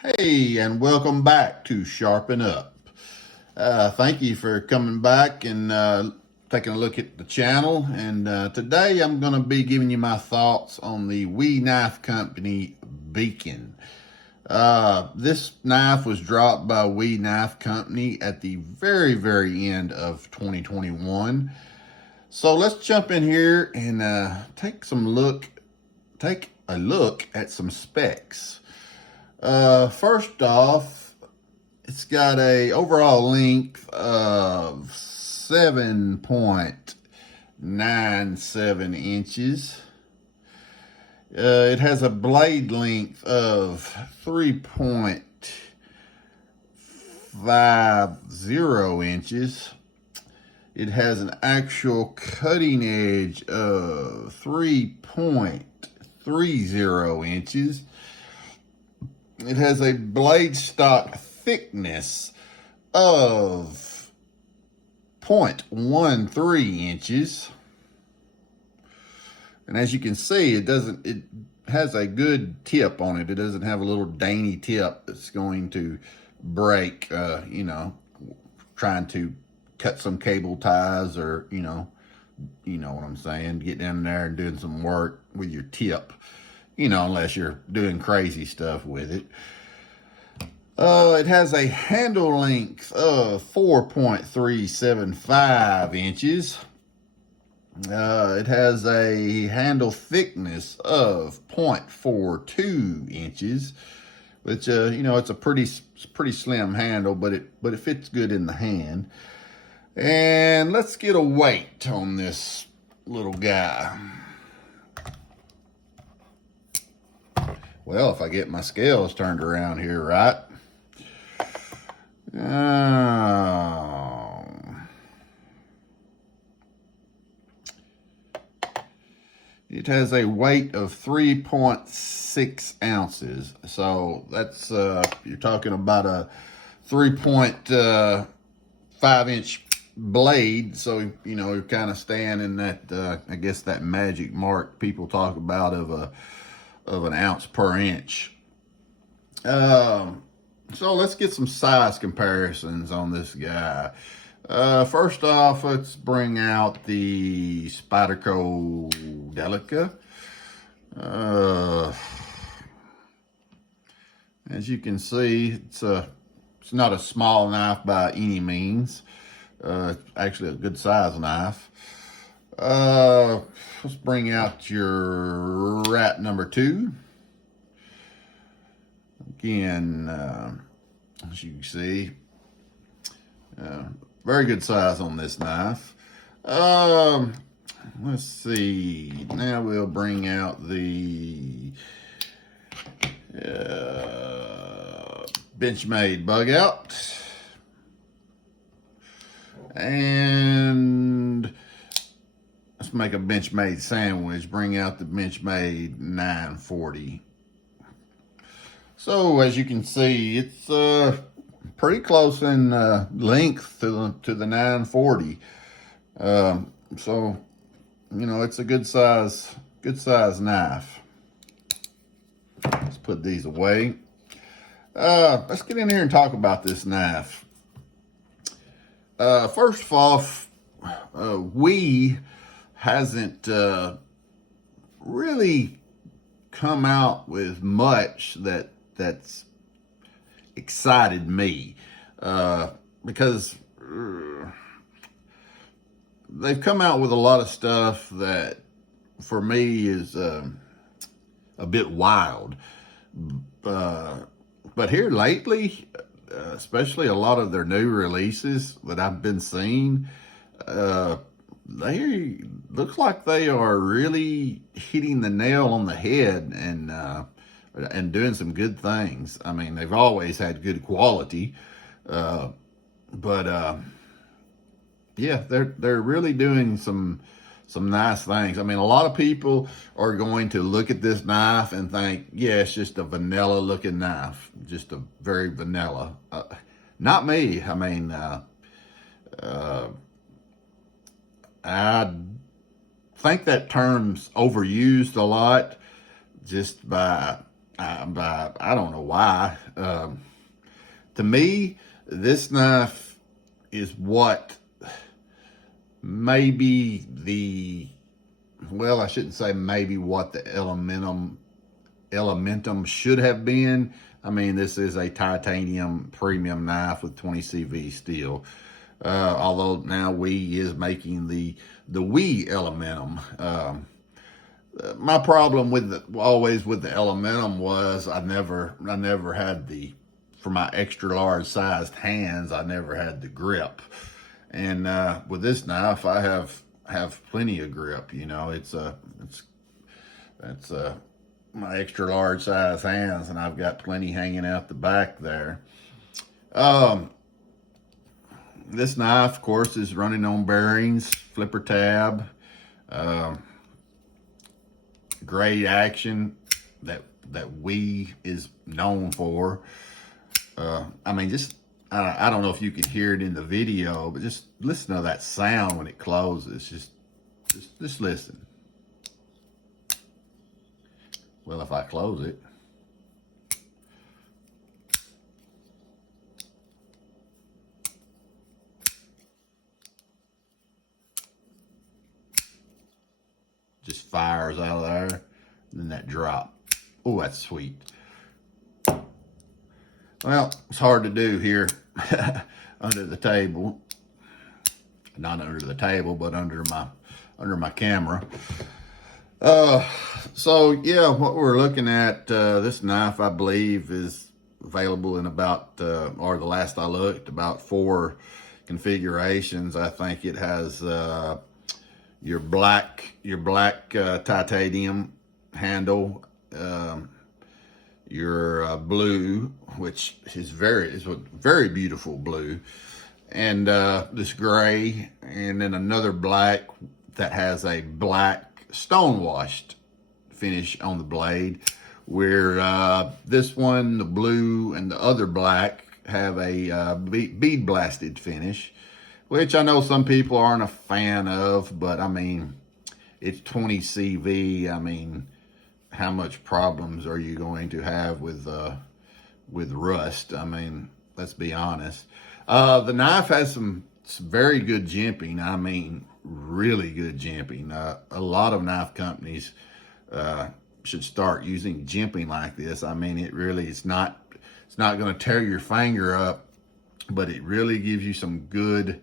Hey, and welcome back to Sharpen Up. Thank you for coming back and taking a look at the channel. And today I'm going to be giving you my thoughts on the WE Knife Company Beacon. This knife was dropped by WE Knife Company at the very end of 2021. So let's jump in here and take a look at some specs. First off, it's got a overall length of 7.97 inches. It has a blade length of 3.50 inches. It has an actual cutting edge of 3.30 inches. It has a blade stock thickness of 0.13 inches. And as you can see, it has a good tip on it. It doesn't have a little dainty tip that's going to break, trying to cut some cable ties or, you know what I'm saying, get down there and doing some work with your tip. Unless you're doing crazy stuff with it. It has a handle length of 4.375 inches. It has a handle thickness of 0.42 inches, which, it's a pretty slim handle, but it fits good in the hand. And let's get a weight on this little guy. Well, if I get my scales turned around here, right? It has a weight of 3.6 ounces. So that's, you're talking about a 3.5 inch blade. So, you're kind of staying in that, I guess that magic mark people talk about of an ounce per inch. So let's get some size comparisons on this guy. First off, let's bring out the Spyderco Delica. As you can see, it's not a small knife by any means. Actually a good size knife. Let's bring out your rat number 2. Again, as you can see, very good size on this knife. Let's see. Now we'll bring out the Benchmade bug out. And let's make a Benchmade sandwich. Bring out the Benchmade 940. So as you can see, it's pretty close in length to the 940. So it's a good size knife. Let's put these away. Let's get in here and talk about this knife. First off, WE hasn't really come out with much that's excited me, because they've come out with a lot of stuff that for me is a bit wild. But here lately, especially a lot of their new releases that I've been seeing, they looks like they are really hitting the nail on the head and doing some good things. I mean, they've always had good quality, but yeah, they're really doing some nice things. I mean, a lot of people are going to look at this knife and think, yeah, it's just a vanilla looking knife, just a very vanilla. Not me. I mean, I think that term's overused a lot just by I don't know why. To me, this knife is what maybe well, I shouldn't say maybe what the Elementum should have been. I mean, this is a titanium premium knife with 20 CV steel. Although now WE is making the WE Elementum. My problem always with the Elementum was I never had for my extra large sized hands, I never had the grip. And with this knife, I have plenty of grip. You know, it's my extra large size hands, and I've got plenty hanging out the back there. This knife, of course, is running on bearings, flipper tab, great action that WE is known for. I mean, I don't know if you can hear it in the video, but just listen to that sound when it closes. Just listen. Well, if I close it. Just fires out of there, and then that drop. Oh, that's sweet. Well, it's hard to do here under the table. Not under the table, but under my camera. So yeah, what we're looking at, this knife, I believe, is available in about, or the last I looked, about 4 configurations. I think it has your black titanium handle, your blue, which is a very beautiful blue, and this gray, and then another black that has a black stone-washed finish on the blade, where this one, the blue, and the other black have a bead blasted finish, which I know some people aren't a fan of, but I mean, it's 20 CV. I mean, how much problems are you going to have with rust? I mean, let's be honest. The knife has some very good jimping. I mean, really good jimping. A lot of knife companies should start using jimping like this. I mean, it's not going to tear your finger up, but it really gives you some good,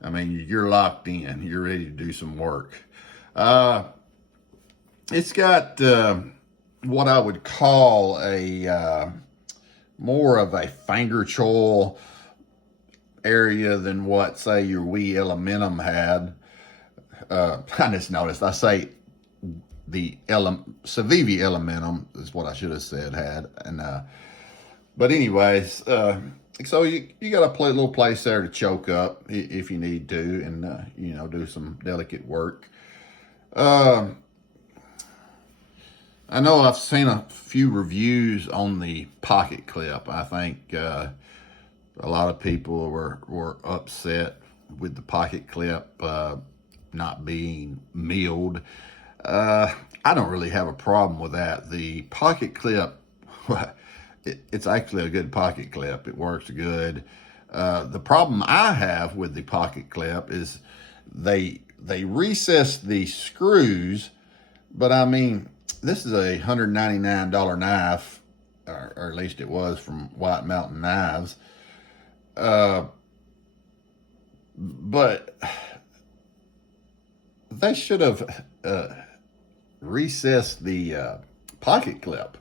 I mean, you're locked in. You're ready to do some work. It's got what I would call a more of a finger choil area than what, say, your WE Elementum had. I just noticed, I say the Civivi Elementum is what I should have said had. And but anyways, so you got a little place there to choke up if you need to, and you know, do some delicate work. I know I've seen a few reviews on the pocket clip. I think a lot of people were upset with the pocket clip not being milled. I don't really have a problem with that. The pocket clip, it's actually a good pocket clip. It works good. The problem I have with the pocket clip is they recess the screws, but I mean, this is a $199 knife, or at least it was from White Mountain Knives. But they should have recessed the pocket clip.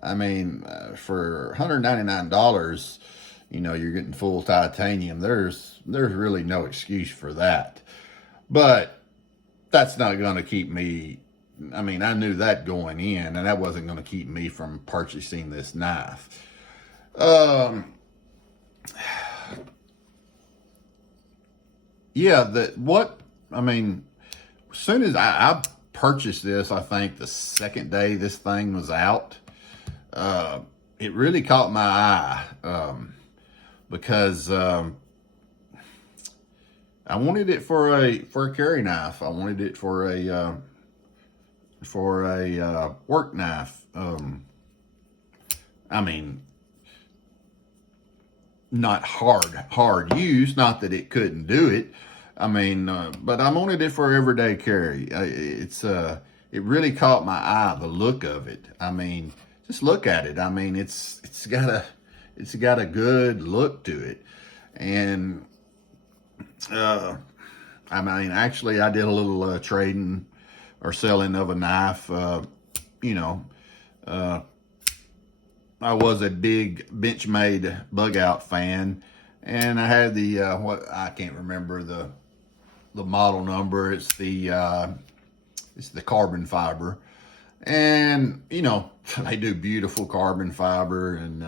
I mean, for $199, you know, you're getting full titanium. There's really no excuse for that. But that's not going to keep me. I mean, I knew that going in, and that wasn't going to keep me from purchasing this knife. Yeah, I mean, as soon as I purchased this, I think the second day this thing was out, it really caught my eye, because I wanted it for a carry knife. I wanted it for a work knife. I mean, not hard use, not that it couldn't do it. I mean, but I wanted it for everyday carry. It really caught my eye, the look of it. I mean, just look at it. I mean, it's got a good look to it. And I mean, actually, I did a little trading or selling of a knife. You know, uh, I was a big Benchmade bug out fan, and I had the what I can't remember the model number. It's the carbon fiber, and you know they do beautiful carbon fiber and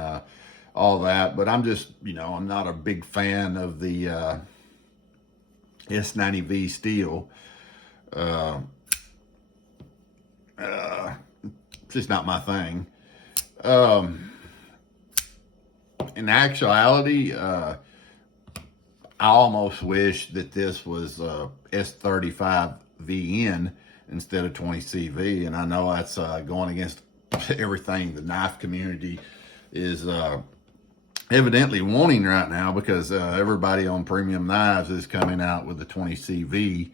all that. But I'm just I'm not a big fan of the S90V steel. Uh, it's just not my thing. In actuality, I almost wish that this was S35VN instead of 20CV. And I know that's going against everything the knife community is evidently wanting right now, because everybody on premium knives is coming out with the 20CV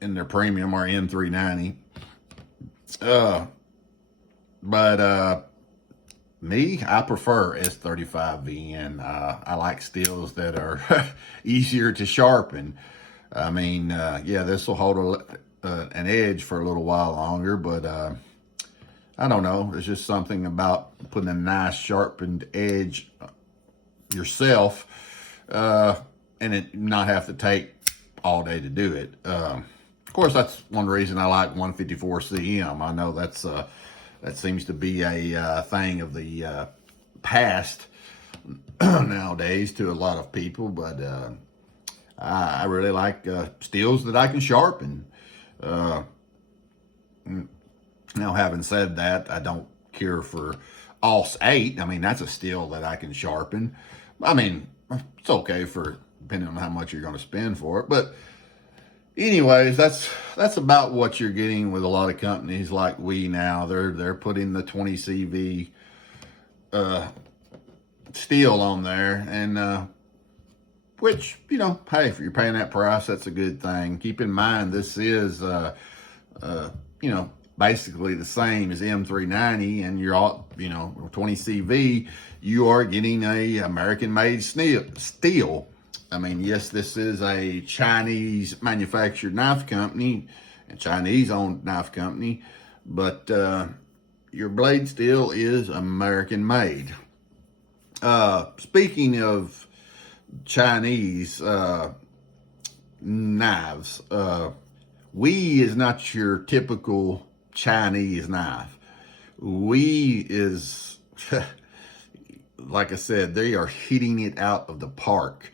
in their premium or M390. But me, I prefer S35VN. I like steels that are easier to sharpen. I mean, yeah, this will hold an edge for a little while longer, but I don't know. There's just something about putting a nice sharpened edge yourself and it not have to take all day to do it. Of course, that's one reason I like 154 CM. I know that seems to be a thing of the past nowadays to a lot of people, but I really like steels that I can sharpen. Now, having said that, I don't care for AUS 8. I mean, that's a steel that I can sharpen. I mean, it's okay for depending on how much you're going to spend for it. But anyways, that's about what you're getting with a lot of companies like we now. They're putting the 20CV steel on there, and which, hey, if you're paying that price, that's a good thing. Keep in mind, this is basically the same as M390, and you're all 20CV. You are getting a American-made steel. I mean, yes, this is a Chinese manufactured knife company, a Chinese owned knife company, but your blade steel is American made. Speaking of Chinese knives, we is not your typical Chinese knife. We is, like I said, they are hitting it out of the park.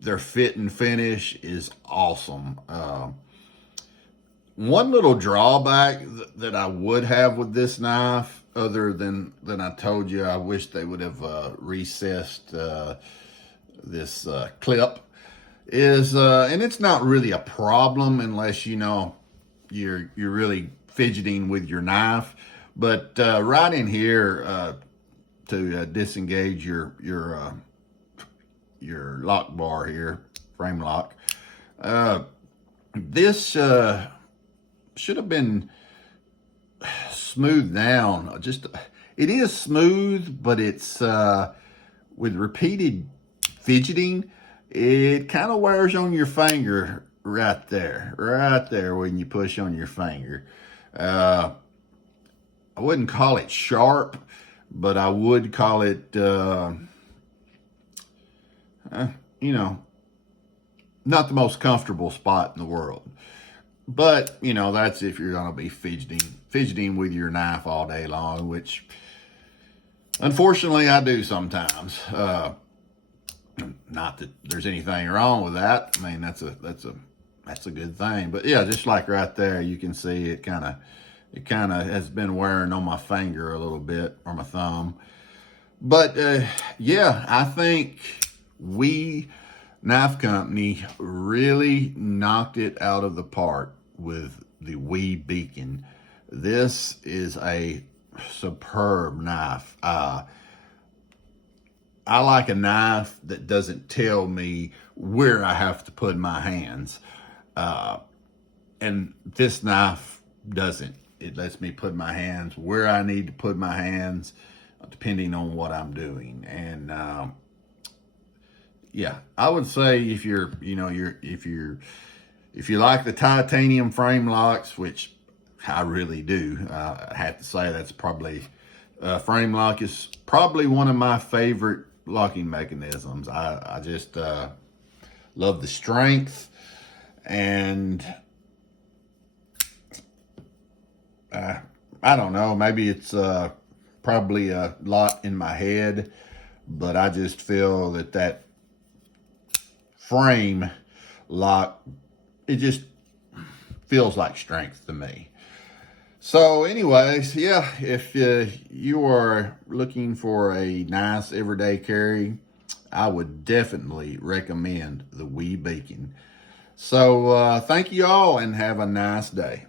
Their fit and finish is awesome. One little drawback that I would have with this knife, other than I told you, I wish they would have recessed this clip, is, and it's not really a problem unless you're really fidgeting with your knife, but right in here to disengage your lock bar here, frame lock. This should have been smoothed down. It is smooth, but it's with repeated fidgeting, it kind of wears on your finger right there when you push on your finger. I wouldn't call it sharp, but I would call it not the most comfortable spot in the world. But, that's if you're going to be fidgeting with your knife all day long, which unfortunately I do sometimes. Not that there's anything wrong with that. I mean, that's a good thing. But yeah, just like right there, you can see it kind of has been wearing on my finger a little bit, or my thumb. But yeah, I think we Knife Company really knocked it out of the park with the Wee Beacon. This is a superb knife. I like a knife that doesn't tell me where I have to put my hands. And this knife doesn't. It lets me put my hands where I need to put my hands, depending on what I'm doing. And yeah, I would say if if you like the titanium frame locks, which I really do, I have to say that's probably frame lock is probably one of my favorite locking mechanisms. I just love the strength, and I don't know, maybe it's probably a lot in my head, but I just feel that frame lock, it just feels like strength to me. So anyways, yeah, if you are looking for a nice everyday carry, I would definitely recommend the Wee Beacon. So thank you all and have a nice day.